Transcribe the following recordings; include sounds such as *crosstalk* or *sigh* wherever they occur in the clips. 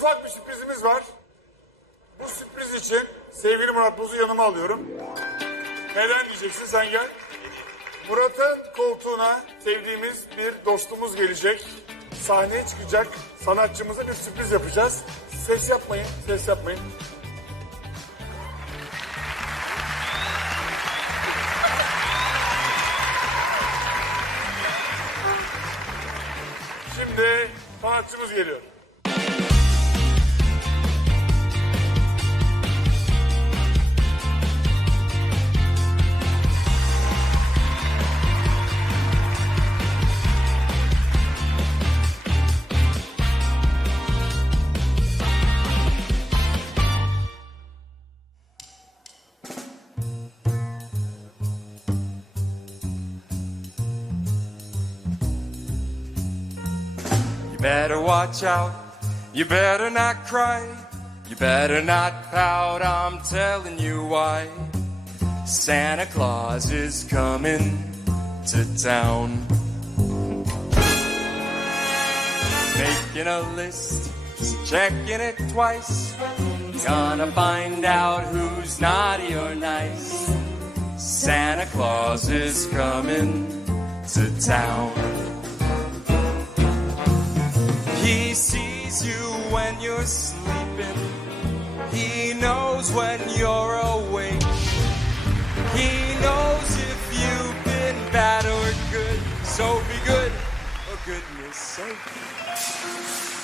ufak bir sürprizimiz var. Bu sürpriz için sevgili Murat Boz'u yanıma alıyorum. Neden diyeceksin sen gel. Murat'ın koltuğuna sevdiğimiz bir dostumuz gelecek. Sahneye çıkacak. Sanatçımıza bir sürpriz yapacağız. Ses yapmayın, ses yapmayın. Şimdi sanatçımız geliyor. Better watch out. You better not cry. You better not pout. I'm telling you why. Santa Claus is coming to town. Making a list, checking it twice. Gonna find out who's naughty or nice. Santa Claus is coming to town. He sees you when you're sleeping. He knows when you're awake. He knows if you've been bad or good. So be good for goodness sake.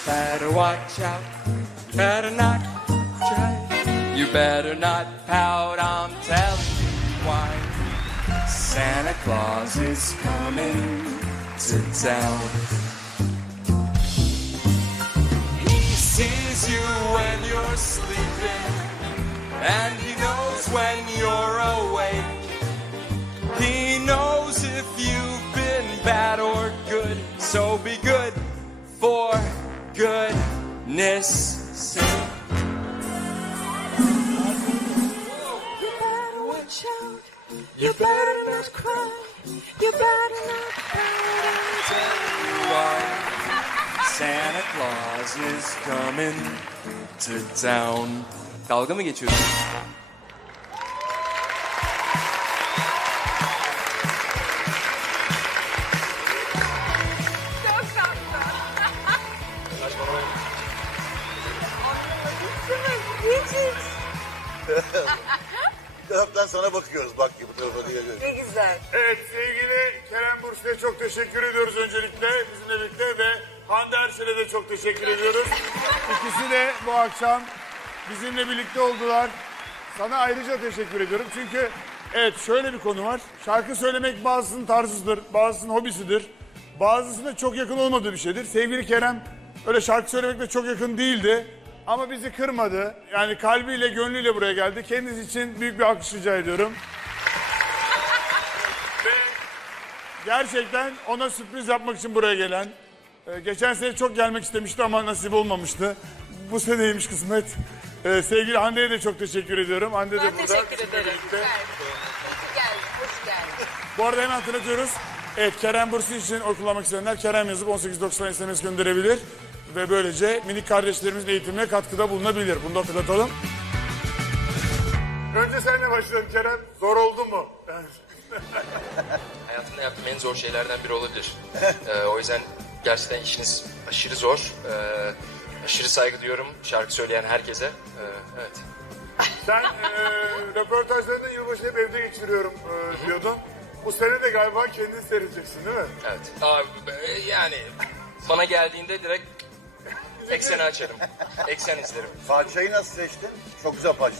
Better watch out. Better not cry. You better not pout. I'm telling you why. Santa Claus is coming to town. Sees you when you're sleeping, and he knows when you're awake. He knows if you've been bad or good, so be good for goodness sake. You better watch out. You better not cry. You better not pout. Santa Claus is coming to town. Dalga mı geçiyorsun? Bir taraftan sana bakıyoruz bak gibi bu tarafa diye. Ne güzel. Evet sevgili Kerem Bursu'ya çok teşekkür ediyoruz öncelikle bizimle birlikte ve Hande Erçel'e de çok teşekkür ediyoruz. İkisi de bu akşam bizimle birlikte oldular. Sana ayrıca teşekkür ediyorum çünkü evet şöyle bir konu var. Şarkı söylemek bazısının tarzıdır, bazısının hobisidir. Bazısının çok yakın olmadığı bir şeydir. Sevgili Kerem öyle şarkı söylemekle çok yakın değildi. Ama bizi kırmadı. Yani kalbiyle, gönlüyle buraya geldi. Kendisi için büyük bir alkış rica ediyorum. Gerçekten ona sürpriz yapmak için buraya gelen. E, geçen sene çok gelmek istemişti ama nasip olmamıştı. Bu seneymiş kısmet. E, sevgili Hande'ye de çok teşekkür ediyorum. Hande de Ben burada. teşekkür ederim. birlikte. Hoş geldin. Hoş geldin. Bu arada hemen hatırlatıyoruz. Evet Kerem Bursu için oy kullanmak isteyenler Kerem yazıp 1890 SMS gönderebilir. Ve böylece minik kardeşlerimizin eğitimine katkıda bulunabilir. Bunu da hatırlatalım. Önce senle başlayalım Kerem. Zor oldu mu? *laughs* Hayatımda yaptığım en zor şeylerden biri olabilir. *laughs* Ee, o yüzden gerçekten işiniz aşırı zor. Ee, aşırı saygı duyuyorum şarkı söyleyen herkese. Ee, evet. Sen e, röportajlarında yılbaşı hep evde geçiriyorum e, diyordun. Bu sene de galiba kendin seyredeceksin değil mi? Evet. Abi, e, yani bana geldiğinde direkt ekseni açarım. Eksen izlerim. Parçayı nasıl seçtin? Çok güzel parça.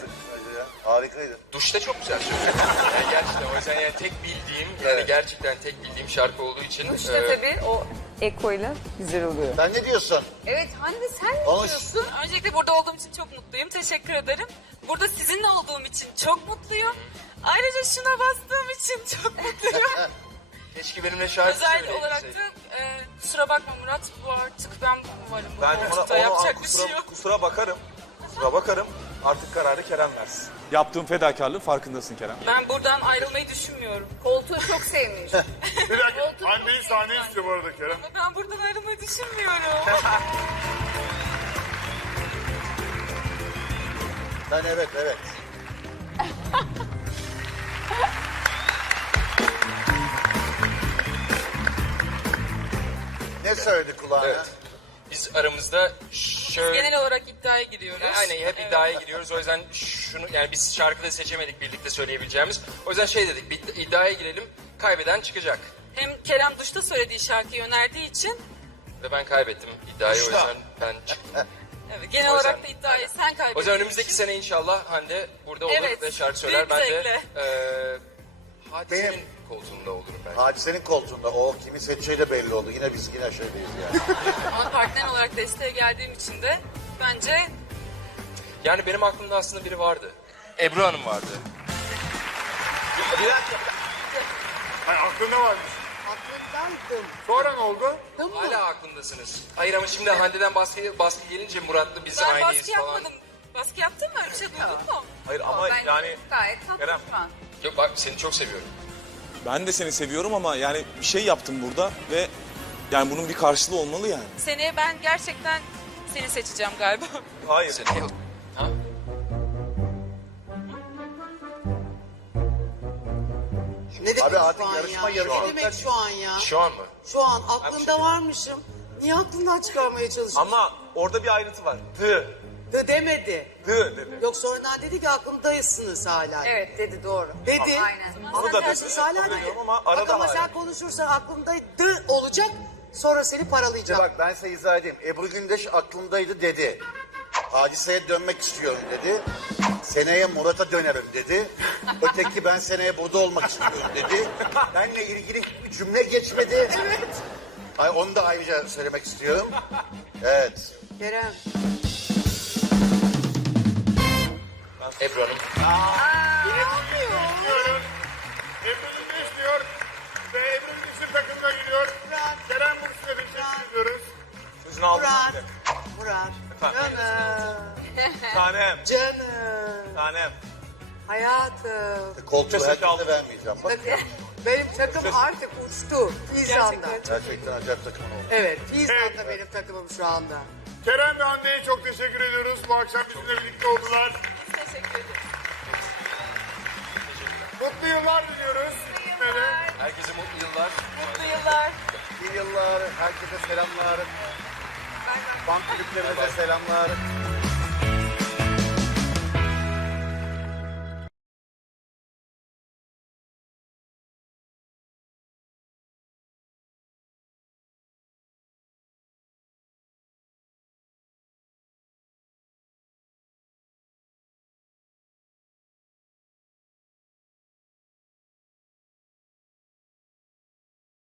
Harikaydı. Duşta çok güzel söylüyor. *laughs* Yani gerçekten o yüzden yani tek bildiğim, yani gerçekten tek bildiğim şarkı olduğu için. Duşta e, tabii o ekoyla güzel oluyor. Sen ne diyorsun? Evet Hande sen ne Konuş. diyorsun? Öncelikle burada olduğum için çok mutluyum. Teşekkür ederim. Burada sizinle olduğum için çok mutluyum. Ayrıca şuna bastığım için çok mutluyum. *laughs* Keşke benimle şarkı Özel olarak söyleyebilseydim. da e, kusura bakma Murat bu artık ben varım. bu Ben ona, ona yapacak bir kusura, şey yok. kusura bakarım. Kusura bakarım. Artık kararı Kerem versin. Yaptığın fedakarlığın farkındasın Kerem. Ben buradan ayrılmayı düşünmüyorum. Koltuğu çok sevmiş. *laughs* Bir dakika. Hande'yi sahneye istiyor bu arada Kerem. Ama ben buradan ayrılmayı düşünmüyorum. *laughs* Ben evet evet. *laughs* ne söyledi kulağına? Evet. Biz aramızda şöyle... Genel olarak iddiaya giriyoruz. Aynen hep Evet. iddiaya gidiyoruz. O yüzden şunu yani biz şarkıda seçemedik birlikte söyleyebileceğimiz. O yüzden şey dedik bir iddiaya girelim. Kaybeden çıkacak. Hem Kerem duşta söylediği şarkıyı önerdiği için Ve ben kaybettim iddiayı Duşta. o yüzden ben çıktım. evet, genel O yüzden- olarak da iddiayı sen kaybediyorsun. O yüzden önümüzdeki sene inşallah Hande burada olur Evet, ve şarkı söyler. büyük Ben de eee Hadise'nin koltuğunda olurum ben. Hadisenin koltuğunda o kimi seçeceği de belli oldu. Yine biz yine şeydeyiz yani. *laughs* Ama partner olarak desteğe geldiğim için de bence Yani benim aklımda aslında biri vardı. Ebru Hanım vardı. Hayır, aklında varmış. Aklımdaydım. Sonra ne oldu? Hala aklındasınız. Hayır ama şimdi Hande'den baskı, baskı gelince Murat'la biz ben aynıyız baskı falan. yapmadım. Baskı yaptın mı? Öyle bir şey duydun mu? Hayır ama Ben yani gayet tatlı Kerem. şu an. Yok bak seni çok seviyorum. Ben de seni seviyorum ama yani bir şey yaptım burada ve yani bunun bir karşılığı olmalı yani. Seneye ben gerçekten seni seçeceğim galiba. hayır. Seni yok. Ha? Ne demek Abi artık şu an yarışma ya? yarışma. Ne demek şu an ya? Şu an mı? Şu an aklımda varmışım. Niye aklından çıkarmaya çalışıyorsun? Ama orada bir ayrıntı var. Dı. De demedi. Dı dedi. Yoksa oyundan dedi ki aklımdayısınız hala. Evet dedi doğru. Dedi. Aynen. Onu da dedi. hala Kabul ediyorum ama Bak arada ama hala. sen konuşursan aklımdaydı olacak. Sonra seni paralayacağım. bak ben size izah edeyim. Ebru Gündeş aklımdaydı dedi. Hadiseye dönmek istiyorum dedi. Seneye Murat'a dönerim dedi. Öteki ben seneye burada olmak istiyorum dedi. Benle ilgili hiçbir cümle geçmedi. Evet. Ay, onu da ayrıca söylemek istiyorum. Evet. Kerem. Ebru Hanım. Diyorum. Ebru Gündeş diyor. Ve Ebru Gündeş'in takımına gidiyor. Kerem Bursu'ya teşekkür ediyoruz. Sözünü aldım Murat. işte. Murat. Efendim? Canım. *laughs* Tanem. Canım. Tanem. Hayatım. Koltuğu Sözünü herkese aldım. vermeyeceğim. Bak Benim takım artık uçtu. İzlanda. gerçekten acayip takım oldu. Evet. İzlanda benim takımım şu anda. Kerem ve Hande'ye çok teşekkür ediyoruz. Bu akşam bizimle birlikte oldular. Mutlu yıllar diliyoruz. Böyle. Herkese mutlu yıllar. Mutlu yıllar. İyi yıllar. Herkese selamlar. Fan kulüplerimize selamlar.